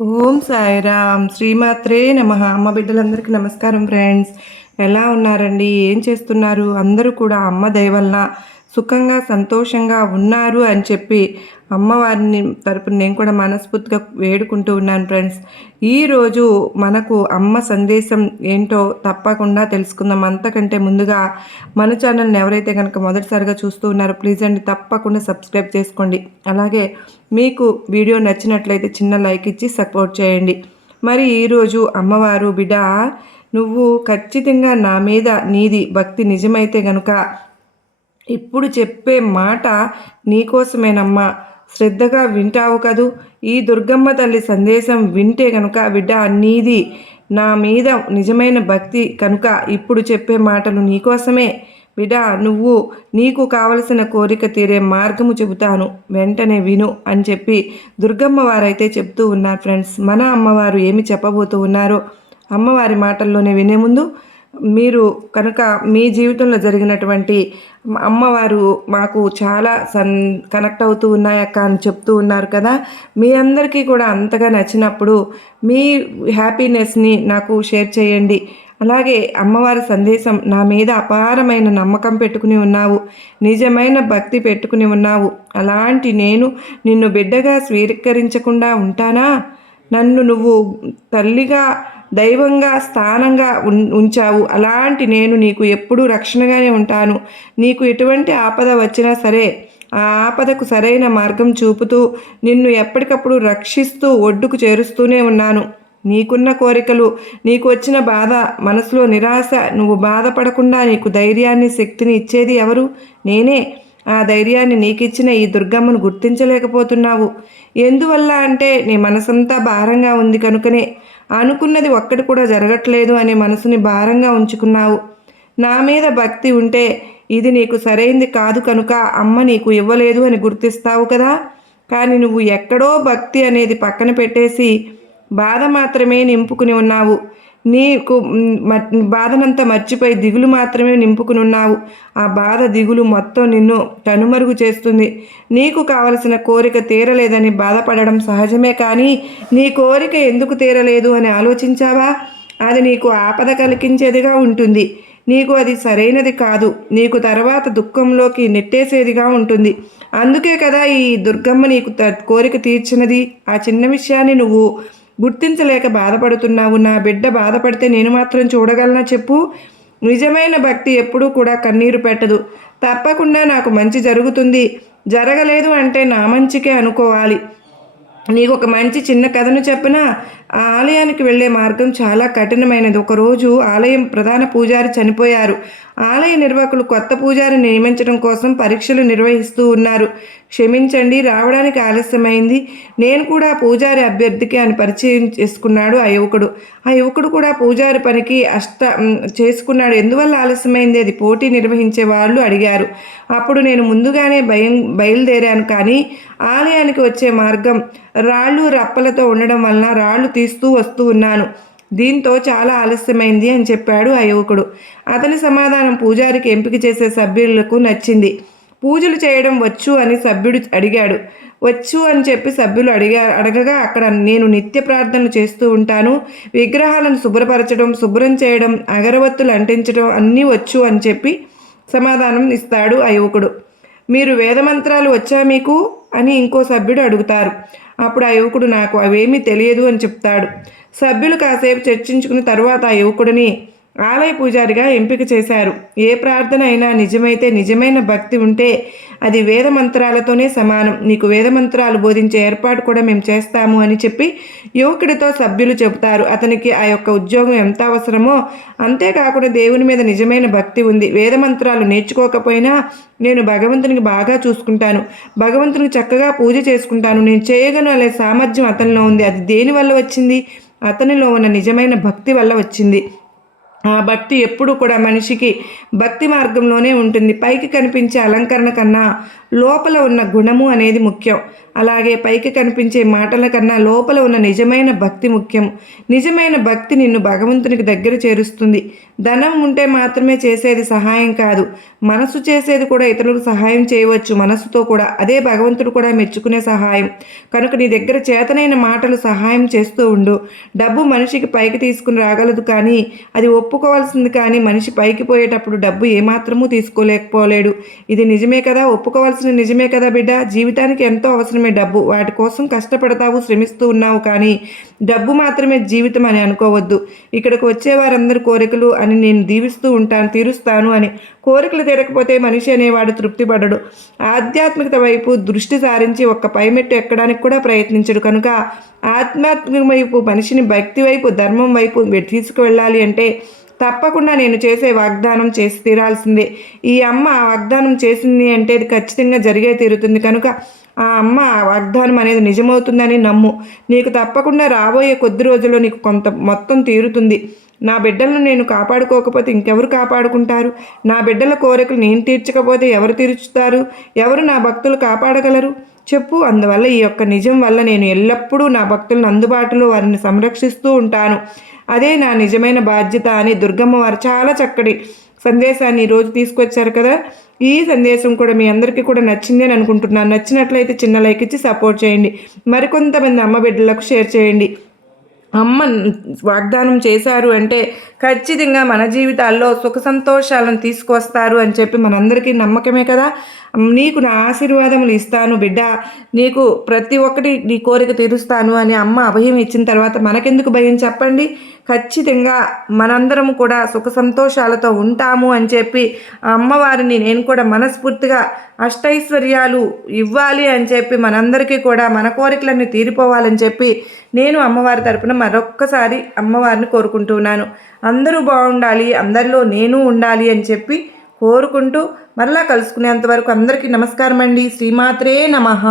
ఓం సాయిరామ్ శ్రీమాత్రే నమః. అమ్మ బిడ్డలందరికీ నమస్కారం ఫ్రెండ్స్. ఎలా ఉన్నారండి? ఏం చేస్తున్నారు? అందరూ కూడా అమ్మ దయ వలన సుఖంగా సంతోషంగా ఉన్నారు అని చెప్పి అమ్మవారిని తరపున నేను కూడా మనస్ఫూర్తిగా వేడుకుంటూ ఉన్నాను ఫ్రెండ్స్. ఈరోజు మనకు అమ్మ సందేశం ఏంటో తప్పకుండా తెలుసుకుందాం. అంతకంటే ముందుగా మన ఛానల్ని ఎవరైతే కనుక మొదటిసారిగా చూస్తూ ఉన్నారో ప్లీజ్ అండి తప్పకుండా సబ్స్క్రైబ్ చేసుకోండి. అలాగే మీకు వీడియో నచ్చినట్లయితే చిన్న లైక్ ఇచ్చి సపోర్ట్ చేయండి. మరి ఈరోజు అమ్మవారు బిడ్డ నువ్వు ఖచ్చితంగా నా మీద నీది భక్తి నిజమైతే గనుక ఇప్పుడు చెప్పే మాట నీకోసమేనమ్మా, శ్రద్ధగా వింటావు కదూ. ఈ దుర్గమ్మ తల్లి సందేశం వింటే కనుక బిడ్డ నీది నా మీద నిజమైన భక్తి కనుక ఇప్పుడు చెప్పే మాటలు నీకోసమే. బిడ్డ నువ్వు నీకు కావలసిన కోరిక తీరే మార్గము చెబుతాను, వెంటనే విను అని చెప్పి దుర్గమ్మ వారైతే చెప్తూ ఉన్నారు ఫ్రెండ్స్. మన అమ్మవారు ఏమి చెప్పబోతూ ఉన్నారో అమ్మవారి మాటల్లోనే వినే ముందు మీరు కనుక మీ జీవితంలో జరిగినటువంటి అమ్మవారు మాకు చాలా కనెక్ట్ అవుతూ ఉన్నాయక్క అని చెప్తూ ఉన్నారు కదా, మీ అందరికీ కూడా అంతగా నచ్చినప్పుడు మీ హ్యాపీనెస్ని నాకు షేర్ చేయండి. అలాగే అమ్మవారి సందేశం నా మీద అపారమైన నమ్మకం పెట్టుకుని ఉన్నావు, నిజమైన భక్తి పెట్టుకుని ఉన్నావు. అలాంటి నేను నిన్ను బిడ్డగా స్వీకరించకుండా ఉంటానా? నన్ను నువ్వు తల్లిగా దైవంగా స్థానంగా ఉంచావు. అలాంటి నేను నీకు ఎప్పుడూ రక్షణగానే ఉంటాను. నీకు ఎటువంటి ఆపద వచ్చినా సరే ఆ ఆపదకు సరైన మార్గం చూపుతూ నిన్ను ఎప్పటికప్పుడు రక్షిస్తూ ఒడ్డుకు చేరుస్తూనే ఉన్నాను. నీకున్న కోరికలు, నీకు వచ్చిన బాధ, మనసులో నిరాశ, నువ్వు బాధపడకుండా నీకు ధైర్యాన్ని శక్తిని ఇచ్చేది ఎవరు? నేనే. ఆ ధైర్యాన్ని నీకిచ్చిన ఈ దుర్గమ్మను గుర్తించలేకపోతున్నావు. ఎందువల్ల అంటే నీ మనసంతా భారంగా ఉంది కనుకనే. అనుకున్నది ఒక్కటి కూడా జరగట్లేదు అనే మనసుని భారంగా ఉంచుకున్నావు. నా మీద భక్తి ఉంటే ఇది నీకు సరైంది కాదు కనుక అమ్మ నీకు ఇవ్వలేదు అని గుర్తిస్తావు కదా. కానీ నువ్వు ఎక్కడో భక్తి అనేది పక్కన పెట్టేసి బాధ మాత్రమే నింపుకుని ఉన్నావు. నీకు బాధనంతా మర్చిపోయి దిగులు మాత్రమే నింపుకుని ఉన్నావు. ఆ బాధ దిగులు మొత్తం నిన్ను కనుమరుగు చేస్తుంది. నీకు కావలసిన కోరిక తీరలేదని బాధపడడం సహజమే, కానీ నీ కోరిక ఎందుకు తీరలేదు అని ఆలోచించావా? అది నీకు ఆపద కలిగించేదిగా ఉంటుంది. నీకు అది సరైనది కాదు. నీకు తర్వాత దుఃఖంలోకి నెట్టేసేదిగా ఉంటుంది. అందుకే కదా ఈ దుర్గమ్మ నీకు కోరిక తీర్చినది. ఆ చిన్న విషయాన్ని నువ్వు గుర్తించలేక బాధపడుతున్నావు. నా బిడ్డ బాధపడితే నేను మాత్రం చూడగలనా చెప్పు? నిజమైన భక్తి ఎప్పుడూ కూడా కన్నీరు పెట్టదు. తప్పకుండా నాకు మంచి జరుగుతుంది, జరగలేదు అంటే నా మంచికే అనుకోవాలి. నీకు ఒక మంచి చిన్న కథను చెప్పిన. ఆ ఆలయానికి వెళ్ళే మార్గం చాలా కఠినమైనది. ఒకరోజు ఆలయం ప్రధాన పూజారి చనిపోయారు. ఆలయ నిర్వాహకులు కొత్త పూజారిని నియమించడం కోసం పరీక్షలు నిర్వహిస్తూ ఉన్నారు. క్షమించండి, రావడానికి ఆలస్యమైంది. నేను కూడా పూజారి అభ్యర్థికి అని పరిచయం చేసుకున్నాడు ఆ యువకుడు. ఆ యువకుడు కూడా పూజారి పనికి చేసుకున్నాడు. ఎందువల్ల ఆలస్యమైంది? అది పోటీ నిర్వహించే వాళ్ళు అడిగారు. అప్పుడు నేను ముందుగానే బయలుదేరాను, కానీ ఆలయానికి వచ్చే మార్గం రాళ్ళు రప్పలతో ఉండడం వలన రాళ్ళు తీస్తూ వస్తూ ఉన్నాను. దీంతో చాలా ఆలస్యమైంది అని చెప్పాడు ఆ యువకుడు. అతని సమాధానం పూజారికి ఎంపిక చేసే సభ్యులకు నచ్చింది. పూజలు చేయడం వచ్చు అని సభ్యుడు అడిగాడు. వచ్చు అని చెప్పి సభ్యులు అడగగా అక్కడ నేను నిత్య ప్రార్థనలు చేస్తూ ఉంటాను, విగ్రహాలను శుభ్రం చేయడం, అగరవత్తులు అంటించడం అన్నీ వచ్చు అని చెప్పి సమాధానం ఇస్తాడు ఆ యువకుడు. మీరు వేదమంత్రాలు వచ్చా మీకు అని ఇంకో సభ్యుడు అడుగుతారు. అప్పుడు ఆ యువకుడు నాకు అవేమీ తెలియదు అని చెప్తాడు. సభ్యులు కాసేపు చర్చించుకున్న తర్వాత ఆ యువకుడిని ఆలయ పూజారిగా ఎంపిక చేశారు. ఏ ప్రార్థన అయినా నిజమైతే, నిజమైన భక్తి ఉంటే అది వేద మంత్రాలతోనే సమానం. నీకు వేద మంత్రాలు బోధించే ఏర్పాటు కూడా మేము చేస్తాము అని చెప్పి యువకుడితో సభ్యులు చెబుతారు. అతనికి ఆ యొక్క ఉద్యోగం ఎంత అవసరమో అంతేకాకుండా దేవుని మీద నిజమైన భక్తి ఉంది. వేద మంత్రాలు నేర్చుకోకపోయినా నేను భగవంతునికి బాగా చూసుకుంటాను, భగవంతునికి చక్కగా పూజ చేసుకుంటాను, నేను చేయగలను అనే సామర్థ్యం అతనిలో ఉంది. అది దేనివల్ల వచ్చింది? అతనిలో ఉన్న నిజమైన భక్తి వల్ల వచ్చింది. ఆ భక్తి ఎప్పుడు కూడా మనిషికి భక్తి మార్గంలోనే ఉంటుంది. పైకి కనిపించే అలంకరణ కన్నా లోపల ఉన్న గుణము అనేది ముఖ్యం. అలాగే పైకి కనిపించే మాటల కన్నా లోపల ఉన్న నిజమైన భక్తి ముఖ్యం. నిజమైన భక్తి నిన్ను భగవంతునికి దగ్గర చేరుస్తుంది. ధనం ఉంటే మాత్రమే చేసేది సహాయం కాదు, మనసు చేసేది కూడా. ఇతరులకు సహాయం చేయవచ్చు మనసుతో కూడా, అదే భగవంతుడు కూడా మెచ్చుకునే సహాయం. కనుక నీ దగ్గర చేతనైన మాటలు సహాయం చేస్తూ ఉండు. డబ్బు మనిషికి పైకి తీసుకుని రాగలదు, కానీ అది ఒప్పుకోవాల్సింది. కానీ మనిషి పైకి పోయేటప్పుడు డబ్బు ఏమాత్రమూ తీసుకోలేకపోలేడు. ఇది నిజమే కదా, ఒప్పుకోవాల్సిన నిజమే కదా బిడ్డ. జీవితానికి ఎంతో అవసరమే డబ్బు. వాటి కోసం కష్టపడతావు, శ్రమిస్తూ ఉన్నావు, కానీ డబ్బు మాత్రమే జీవితం అని అనుకోవద్దు. ఇక్కడికి వచ్చే వారందరి కోరికలు అని నేను దీవిస్తూ ఉంటాను, తీరుస్తాను అని. కోరికలు తీరకపోతే మనిషి అనేవాడు తృప్తి పడడు. ఆధ్యాత్మికత వైపు దృష్టి సారించి ఒక్క పైమెట్టు ఎక్కడానికి కూడా ప్రయత్నించడు. కనుక ఆధ్యాత్మిక వైపు, మనిషిని భక్తి వైపు, ధర్మం వైపు తీసుకువెళ్ళాలి అంటే తప్పకుండా నేను చేసే వాగ్దానం చేసి తీరాల్సిందే. ఈ అమ్మ వాగ్దానం చేసింది అంటే అది ఖచ్చితంగా జరిగే తీరుతుంది. కనుక ఆ అమ్మ వాగ్దానం అనేది నిజమవుతుందని నమ్ము. నీకు తప్పకుండా రాబోయే కొద్ది రోజుల్లో నీకు కొంత మొత్తం తీరుతుంది. నా బిడ్డలను నేను కాపాడుకోకపోతే ఇంకెవరు కాపాడుకుంటారు? నా బిడ్డల కోరికలు నేను తీర్చకపోతే ఎవరు తీర్చుతారు? ఎవరు నా భక్తులు కాపాడగలరు చెప్పు? అందువల్ల ఈ యొక్క నిజం వల్ల నేను ఎల్లప్పుడూ నా భక్తులను అందుబాటులో వారిని సంరక్షిస్తూ ఉంటాను. అదే నా నిజమైన బాధ్యత అని దుర్గమ్మ వారు చాలా చక్కటి సందేశాన్ని ఈరోజు తీసుకొచ్చారు కదా. ఈ సందేశం కూడా మీ అందరికీ కూడా నచ్చింది అని అనుకుంటున్నాను. నచ్చినట్లయితే చిన్న లైక్ ఇచ్చి సపోర్ట్ చేయండి. మరికొంతమంది అమ్మ బిడ్డలకు షేర్ చేయండి. అమ్మ వాగ్దానం చేశారు అంటే ఖచ్చితంగా మన జీవితాల్లో సుఖ సంతోషాలను తీసుకొస్తారు అని చెప్పి మనందరికీ నమ్మకమే కదా. నీకు నా ఆశీర్వాదములు ఇస్తాను బిడ్డ, నీకు ప్రతి ఒక్కటి నీ కోరిక తీరుస్తాను అని అమ్మ అభయం ఇచ్చిన తర్వాత మనకెందుకు భయం చెప్పండి? ఖచ్చితంగా మనందరం కూడా సుఖ సంతోషాలతో ఉంటాము అని చెప్పి అమ్మవారిని నేను కూడా మనస్ఫూర్తిగా అష్టైశ్వర్యాలు ఇవ్వాలి అని చెప్పి మనందరికీ కూడా మన కోరికలన్నీ తీరిపోవాలని చెప్పి నేను అమ్మవారి తరపున మరొక్కసారి అమ్మవారిని కోరుకుంటున్నాను. అందరూ బాగుండాలి, అందరిలో నేను ఉండాలి అని చెప్పి కోరుకుంటూ మరలా కలుసుకునేంత వరకు అందరికీ నమస్కారం అండి. శ్రీమాత్రే నమః.